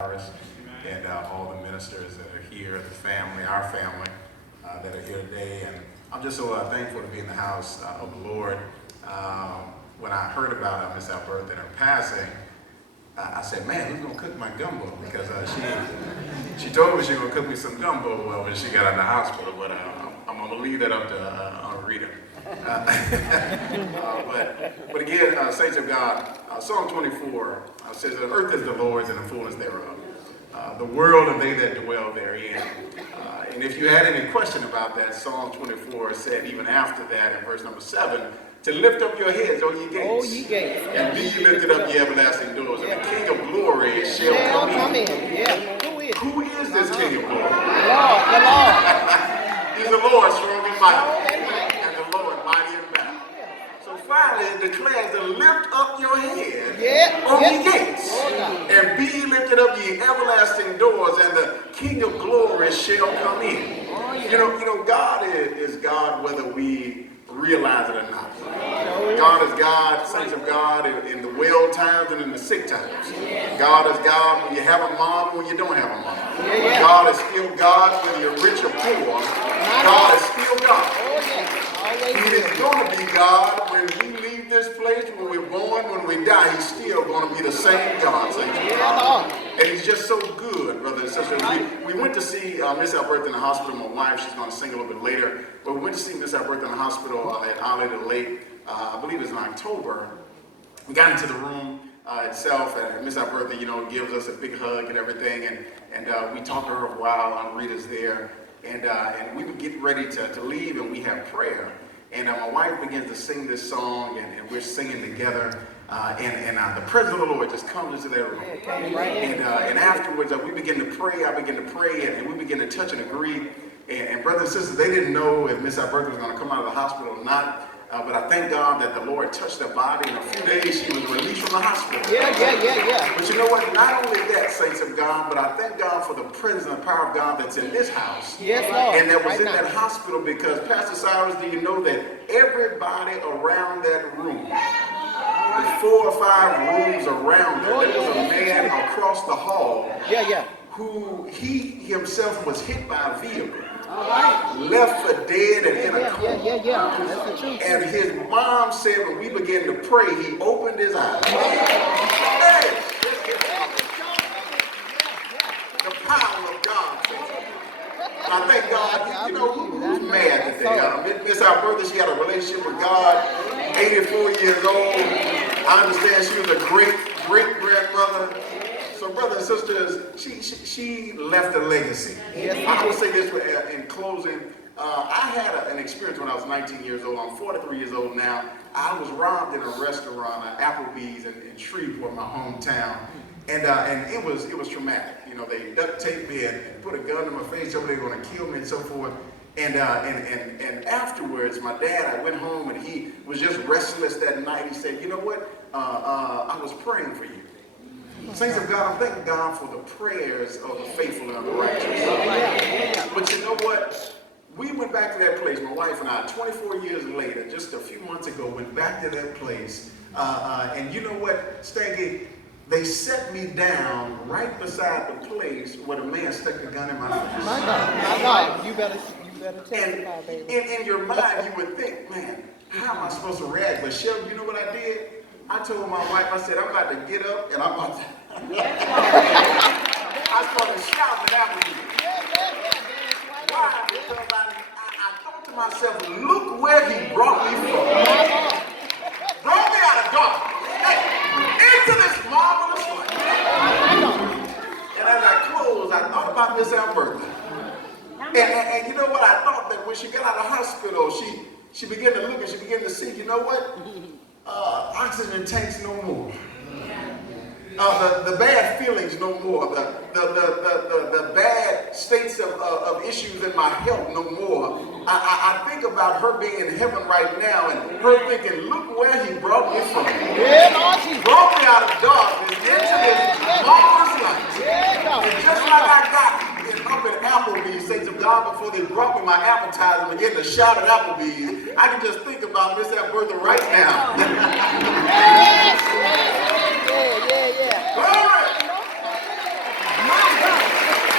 and all the ministers that are here, the family, our family that are here today. And I'm just so thankful to be in the house of the Lord. When I heard about Miss ALBERTA and her passing, I said, man, who's going to cook my gumbo? Because she told me she was going to cook me some gumbo when she got out of the hospital, but I'm going to leave that up to Rita. But again, saints of God, Psalm 24 says, the earth is the Lord's and the fullness thereof, the world and they that dwell therein. And if you had any question about that, Psalm 24 said even after that in verse number 7, to lift up your heads, O ye gates, and be ye lifted up, ye everlasting doors, and the King of glory shall come in. Yeah. Who is this King of glory? The Lord. He's the Lord, strong and mighty, and the Lord, mighty in battle. So finally, it declares to lift up your head, O ye gates, and be ye lifted up, ye everlasting doors, and the King of glory shall come in. You know, God is God whether we realize it or not. God is God, saints of God, in the well times and in the sick times. God is God when you have a mom and when you don't have a mom. God is still God whether you're rich or poor. God is still God. He is going to be God when we leave this place, when we're born, when we die. He's still going to be the same God, saints of God. And he's just so good, brothers and sisters. We went to see Miss ALBERTA in the hospital. My wife, she's going to sing a little bit later. But we went to see Miss ALBERTA in the hospital at ALBERTA Lake, I believe it was in October. We got into the room itself, and Miss ALBERTA, gives us a big hug and everything. And we talked to her a while. Rita's there. And we would get ready to leave, and we have prayer. And my wife begins to sing this song, and we're singing together. And the presence of the Lord just comes into that room. And afterwards, we begin to pray. I begin to pray, and we begin to touch and agree. And brothers and sisters, they didn't know if Miss ALBERTA was going to come out of the hospital or not. But I thank God that the Lord touched her body. In a few days, she was released from the hospital. But you know what? Not only that, saints of God, but I thank God for the presence and the power of God that's in this house. And that was in that hospital, because, Pastor Cyrus, do you know that everybody around that room, there's 4 or 5 rooms around there, there was a man across the hall who he himself was hit by a vehicle. Left for dead and in a coma. That's the truth. And his mom said when we began to pray, he opened his eyes. Hey! The power of God. I thank God. Who's mad today? Miss ALBERTA, she had a relationship with God, 84 years old. I understand she was a great grandmother. So, brothers and sisters, she left a legacy. I will say this in closing. I had an experience when I was 19 years old. I'm 43 years old now. I was robbed in a restaurant, Applebee's in Shreveport, my hometown, and it was traumatic. They duct taped me and put a gun in my face. They were going to kill me and so forth. And afterwards, my dad, I went home and he was just restless that night. He said, you know what? I was praying for you. Saints of God, I'm thanking God for the prayers of the faithful and of the righteous. But you know what? We went back to that place, my wife and I, 24 years later, just a few months ago, went back to that place. And you know what, Stanky? They set me down right beside the place where the man stuck the gun in my face. My God. You better testify, baby. In your mind, you would think, man, how am I supposed to react? But Shelby, you know what I did? I told my wife, I said, I'm about to get up and I'm about to... I started shouting at me. Why? Because I thought to myself, look where he brought me from. Brought me out of darkness. Hey, into this marvelous light. And as I closed, I thought about Miss ALBERTA. And you know what? I thought that when she got out of the hospital, she began to look and she began to see, you know what? Oxygen tanks no more. The bad feelings no more. The bad states of issues in my health no more. I think about her being in heaven right now and her thinking, look where he brought me from. He brought me out of darkness into this marvelous light. And just like I got up at Applebee's, saints of God, before they brought me my appetizer and began to shout at Applebee's, I can just think about Miss ALBERTA right now.